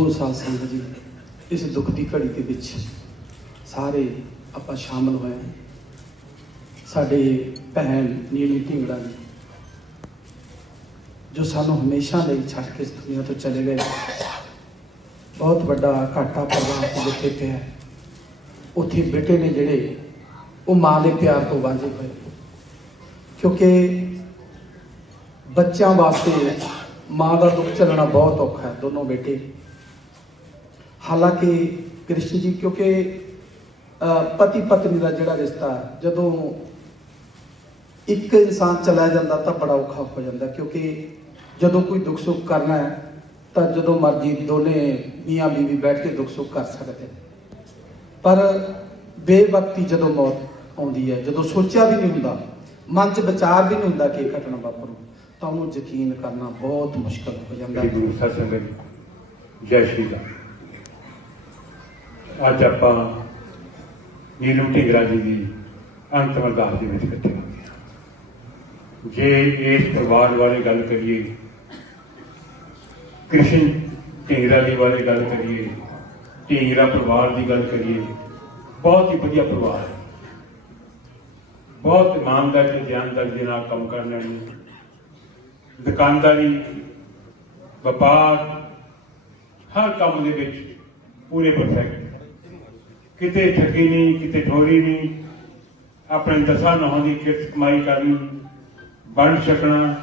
ਉਹ ਸਾਧ ਸੰਗਤ ਜੀ, ਇਸ ਦੁੱਖ ਦੀ ਘੜੀ ਦੇ ਵਿੱਚ ਸਾਰੇ ਆਪਾਂ ਸ਼ਾਮਲ ਹੋਏ ਸਾਡੇ ਭੈਣ, ਨੀਲੀ ਢਿੰਗੜਾ ਜੀ, ਜੋ ਸਾਨੂੰ ਹਮੇਸ਼ਾ ਲਈ ਛੱਡ ਕੇ ਇਸ ਦੁਨੀਆ ਤੋਂ ਚਲੇ ਗਏ। ਬਹੁਤ ਵੱਡਾ ਘਾਟਾ ਪਰਿਵਾਰ ਤੇ ਜਿੱਥੇ ਪਿਆ ਉੱਥੇ ਬੇਟੇ ਨੇ ਜਿਹੜੇ, ਉਹ ਮਾਂ ਦੇ ਪਿਆਰ ਤੋਂ ਵਾਂਝੇ ਹੋਏ ਕਿਉਂਕਿ ਬੱਚਿਆਂ ਵਾਸਤੇ ਮਾਂ ਦਾ ਦੁੱਖ ਝੱਲਣਾ ਬਹੁਤ ਔਖਾ ਹੈ, ਦੋਨੋਂ ਬੇਟੇ। ਹਾਲਾਂਕਿ ਕ੍ਰਿਸ਼ਨ ਜੀ ਕਿਉਂਕਿ ਪਤੀ ਪਤਨੀ ਦਾ ਜਿਹੜਾ ਰਿਸ਼ਤਾ ਹੈ, ਜਦੋਂ ਇੱਕ ਇਨਸਾਨ ਚਲਾ ਜਾਂਦਾ ਤਾਂ ਬੜਾ ਔਖਾ ਹੋ ਜਾਂਦਾ ਕਿਉਂਕਿ ਜਦੋਂ ਕੋਈ ਦੁੱਖ ਸੁੱਖ ਕਰਨਾ ਹੈ ਤਾਂ ਜਦੋਂ ਮਰਜ਼ੀ ਦੋਨੇ ਮੀਆਂ ਬੀਵੀ ਬੈਠ ਕੇ ਦੁੱਖ ਸੁੱਖ ਕਰ ਸਕਦੇ ਪਰ ਬੇਵਕਤੀ ਜਦੋਂ ਮੌਤ ਆਉਂਦੀ ਹੈ ਜਦੋਂ ਸੋਚਿਆ ਵੀ ਨਹੀਂ ਹੁੰਦਾ ਮਨ 'ਚ ਵਿਚਾਰ ਵੀ ਨਹੀਂ ਹੁੰਦਾ ਕਿ ਇਹ ਘਟਨਾ ਵਾਪਰੂ ਤਾਂ ਉਹਨੂੰ ਯਕੀਨ ਕਰਨਾ ਬਹੁਤ ਮੁਸ਼ਕਲ ਹੋ ਜਾਂਦਾ ਹੈ। ਗੁਰੂ ਸਾਹਿਬ ਜੈ ਸ਼੍ਰੀ ਰਾਮ। ਅੱਜ ਆਪਾਂ ਨੀਲੂ ਢਿੰਗਰਾ ਜੀ ਦੀ ਅੰਤਮ ਅਰਦਾਸ ਦੇ ਵਿੱਚ ਇਕੱਠੇ ਹੋ ਹਾਂ। ਜੇ ਇਸ ਪਰਿਵਾਰ ਬਾਰੇ ਗੱਲ ਕਰੀਏ, ਕ੍ਰਿਸ਼ਨ ਢਿੰਗਰਾ ਜੀ ਬਾਰੇ ਗੱਲ ਕਰੀਏ, ਢਿੰਗਰਾ ਪਰਿਵਾਰ ਦੀ ਗੱਲ ਕਰੀਏ, ਬਹੁਤ ਹੀ ਵਧੀਆ ਪਰਿਵਾਰ ਹੈ। ਬਹੁਤ ਇਮਾਨਦਾਰੀ ਤੇ ਧਿਆਨਦਾਰੀ ਦੇ ਨਾਲ ਕੰਮ ਕਰਨ ਵਾਲੀ ਦੁਕਾਨਦਾਰੀ, ਵਪਾਰ, ਹਰ ਕੰਮ ਦੇ ਵਿੱਚ ਪੂਰੇ ਪਰਫੈਕਟ ਕਿਤੇ ਠੱਗੀ ਨਹੀਂ, ਕਿਤੇ ਠੋਰੀ ਨਹੀਂ। ਆਪਣੇ ਦਸਾਂ ਨੌਹਾਂ ਦੀ ਕਿਰਤ ਕਮਾਈ ਕਰਨੀ, ਬਣ ਸਕਣਾ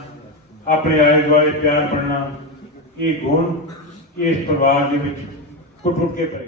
ਆਪਣੇ ਆਲੇ ਦੁਆਲੇ ਪਿਆਰ ਬਣਨਾ, ਇਹ ਗੁਣ ਇਸ ਪਰਿਵਾਰ ਦੇ ਵਿੱਚ ਕੁੱਟ ਕੁੱਟ ਕੇ ਭਰੇ।